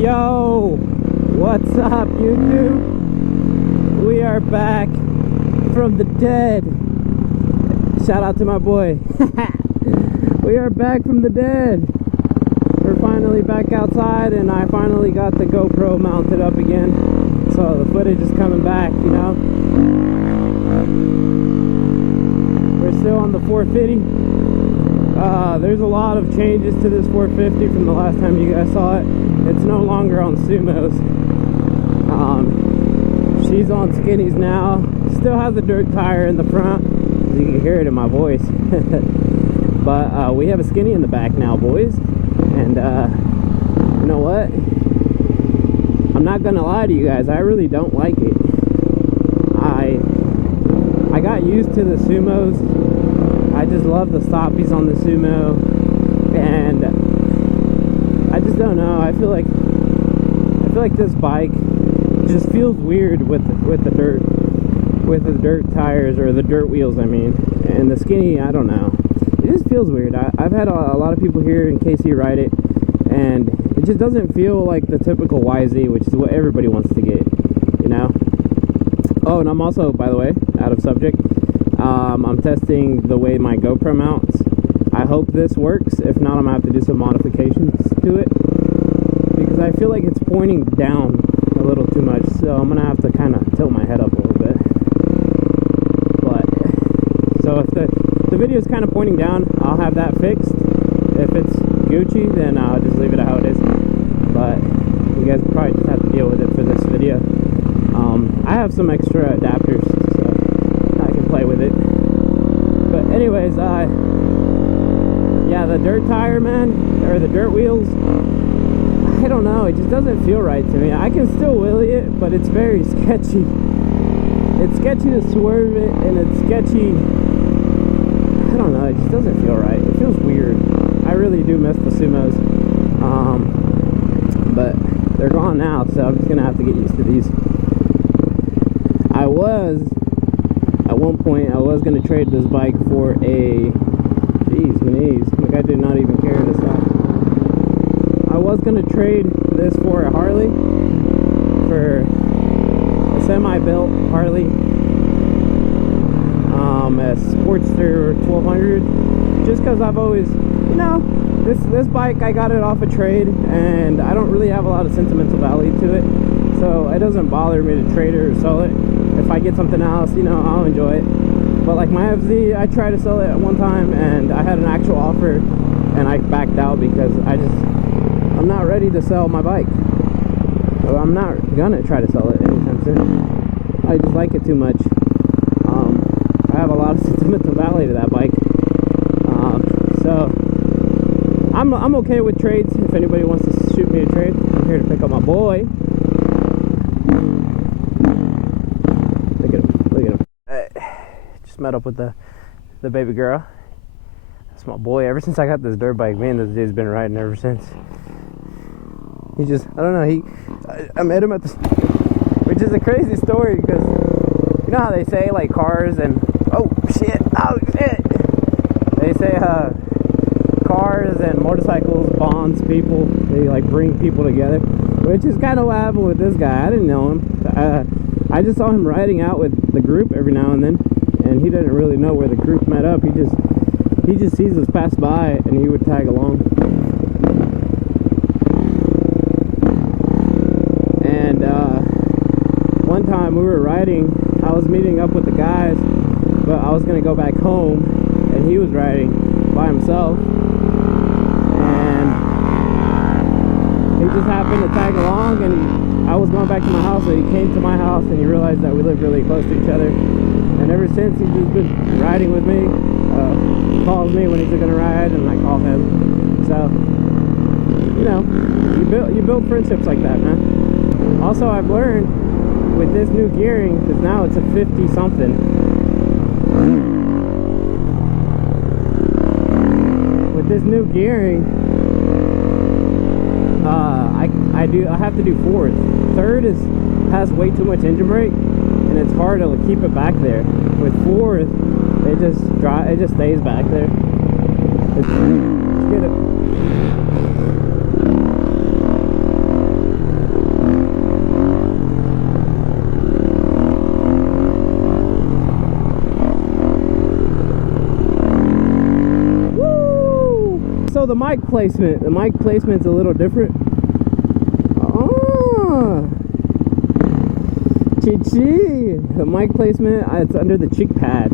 Yo, what's up, YouTube? We are back from the dead. Shout out to my boy. We are back from the dead. We're finally back outside, and I finally got the GoPro mounted up again. So the footage is coming back, you know. We're still on the 450. There's a lot of changes to this 450 from the last time you guys saw it. It's no longer on Sumos. She's on skinnies now. Still has a dirt tire in the front. You can hear it in my voice. But we have a skinny in the back now, boys. And you know what? I'm not gonna lie to you guys. I really don't like it. I got used to the Sumos. I just love the stoppies on the Sumo, and I just don't know. I feel like this bike just feels weird with the dirt tires, or the dirt wheels, I mean. And the skinny, I don't know. It just feels weird. I've had a lot of people here in KC ride it, and it just doesn't feel like the typical YZ, which is what everybody wants to get, you know. Oh, and I'm also, by the way, out of subject. I'm testing the way my GoPro mounts. I hope this works. If not, I'm gonna have to do some modifications to it, because I feel like it's pointing down a little too much, so I'm gonna have to kind of tilt my head up a little bit. But so if the video is kind of pointing down, I'll have that fixed. If it's Gucci, then I'll just leave it how it is. But you guys probably just have to deal with it for this video. I have some extra adapters, so I can play with it. But anyways, yeah, the dirt tire, man, or the dirt wheels, I don't know, it just doesn't feel right to me. I can still wheelie it, but it's very sketchy. It's sketchy to swerve it, and it's sketchy, I don't know, it just doesn't feel right. It feels weird. I really do miss the Sumos. But they're gone now, so I'm just gonna have to get used to these. At one point, I was going to trade this bike for a... Jeez, my knees. Like, I did not even care to stop. I was going to trade this for a Harley. For a semi-built Harley. A Sportster 1200. Just because I've always... You know, this bike, I got it off a trade. And I don't really have a lot of sentimental value to it. So it doesn't bother me to trade it or sell it. If I get something else, you know, I'll enjoy it. But like my FZ, I tried to sell it at one time, and I had an actual offer, and I backed out because I'm not ready to sell my bike. So I'm not gonna try to sell it anytime soon. I just like it too much. I have a lot of sentimental value to that bike. So I'm okay with trades. If anybody wants to shoot me a trade, I'm here to pick up my boy. Met up with the baby girl. That's my boy. Ever since I got this dirt bike, man, this dude's been riding ever since. He just, I don't know, I met him at the, which is a crazy story, because you know how they say like cars and oh shit, they say cars and motorcycles bonds people, they like bring people together, which is kind of what happened with this guy. I didn't know him. I just saw him riding out with the group every now and then. And he didn't really know where the group met up. He just sees us pass by, and he would tag along. And one time we were riding, I was meeting up with the guys, but I was gonna go back home, and he was riding by himself. And he just happened to tag along, and I was going back to my house, so he came to my house, and he realized that we lived really close to each other. And ever since, he's just been riding with me. He calls me when he's gonna ride, and I call him. So, you know, you build friendships like that, man. Also, I've learned with this new gearing, because now it's a 50-something. With this new gearing, I have to do fourth. Third has way too much engine brake, and it's hard to keep it back there. With fourth, it just stays back there. Get it. the mic placement. The mic placement's a little different. Oh, chi-chi. The mic placement, it's under the cheek pad.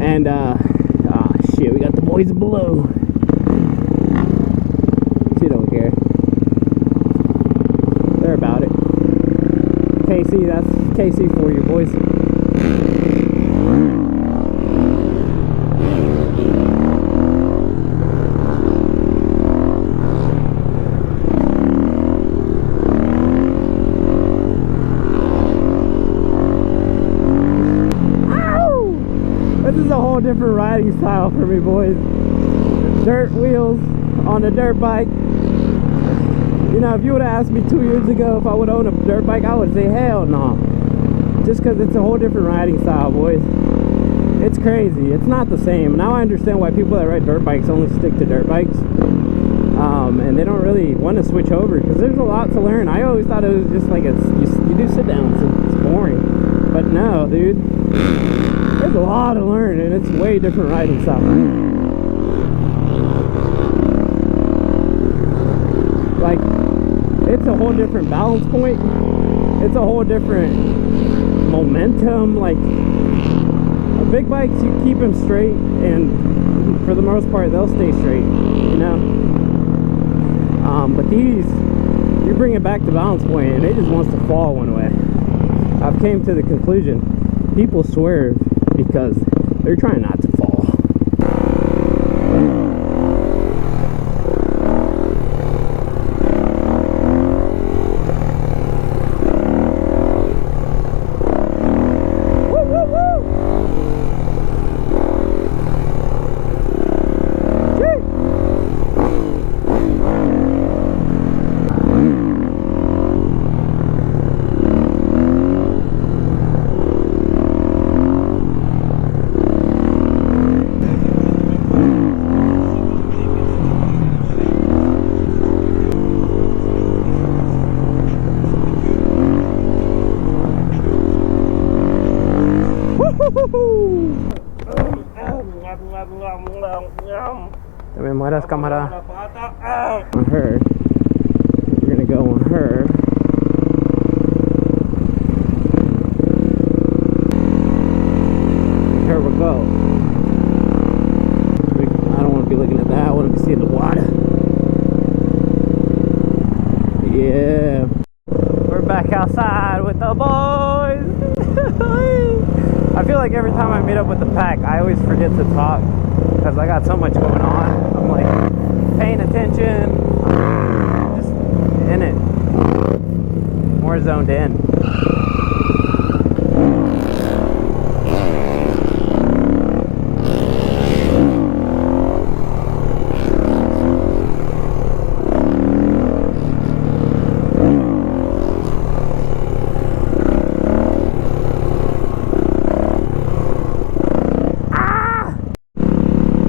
And, shit, we got the boys below. She don't care. They're about it. KC, that's KC for you, boys. This is a whole different riding style for me, boys. Dirt wheels on a dirt bike. You know, if you would have asked me 2 years ago if I would own a dirt bike, I would say hell no. Just because it's a whole different riding style, boys. It's crazy. It's not the same. Now I understand why people that ride dirt bikes only stick to dirt bikes. And they don't really want to switch over because there's a lot to learn. I always thought it was just like you do sit downs and it's boring. But no, dude. There's a lot to learn, and it's way different riding style. Like, it's a whole different balance point. It's a whole different momentum. Like, big bikes, you keep them straight, and for the most part, they'll stay straight, you know? But these, you bring it back to balance point, and it just wants to fall one way. I've came to the conclusion, people swerve because they're trying not to fall. Woo, woo, woo. Te me mueras, cámara. On her. We're gonna go on her. Here we go. I don't want to be looking at that. I want to be seeing the water. Yeah. We're back outside with the boys. I feel like every time I meet up with the pack, I always forget to talk because I got so much going on. I'm like paying attention, just in it, more zoned in.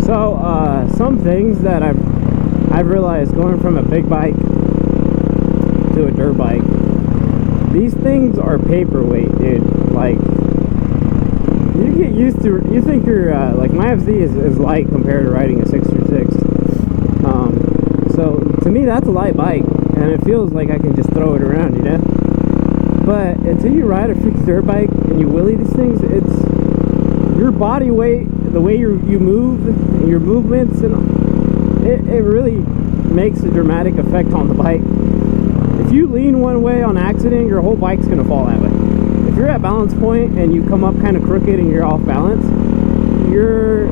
So, some things that I've realized going from a big bike to a dirt bike, these things are paperweight, dude. Like, you get used to, you think you're, like my FZ is light compared to riding a 636. So to me that's a light bike, and it feels like I can just throw it around, you know? But until you ride a freaking dirt bike and you wheelie these things, it's your body weight, the way you move, your movements, and it really makes a dramatic effect on the bike. If you lean one way on accident, your whole bike's gonna fall that way. If you're at balance point and you come up kind of crooked and you're off balance, you're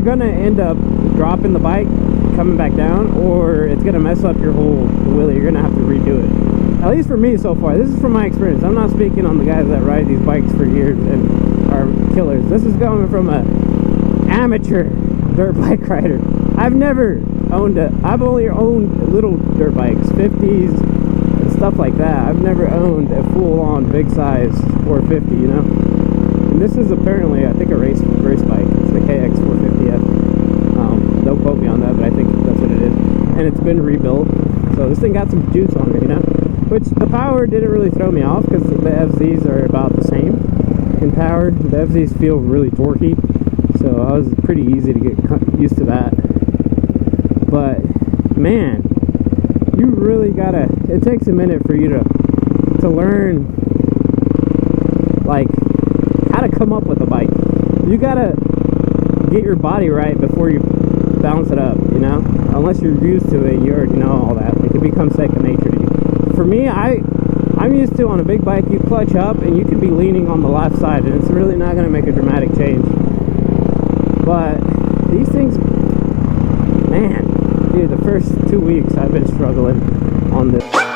gonna end up dropping the bike, coming back down, or it's gonna mess up your whole wheelie. You're gonna have to redo it. At least for me so far. This is from my experience. I'm not speaking on the guys that ride these bikes for years and are killers. This is coming from a amateur dirt bike rider. I've never owned I've only owned little dirt bikes, 50s and stuff like that. I've never owned a full-on big size 450, you know. And this is apparently, I think, a race bike. It's the KX 450F. Don't quote me on that, but I think that's what it is. And it's been rebuilt, so this thing got some juice on it, you know. Which the power didn't really throw me off because the FZs are about the same in power. The FZs feel really torquey, so so I was pretty easy to get used to that. But man, you really gotta, it takes a minute for you to learn like how to come up with a bike. You gotta get your body right before you bounce it up, you know? Unless you're used to it, you already know all that. It can become second nature to you. For me, I'm used to, on a big bike, you clutch up and you can be leaning on the left side and it's really not going to make a dramatic change. But these things, man, dude, the first 2 weeks I've been struggling on this.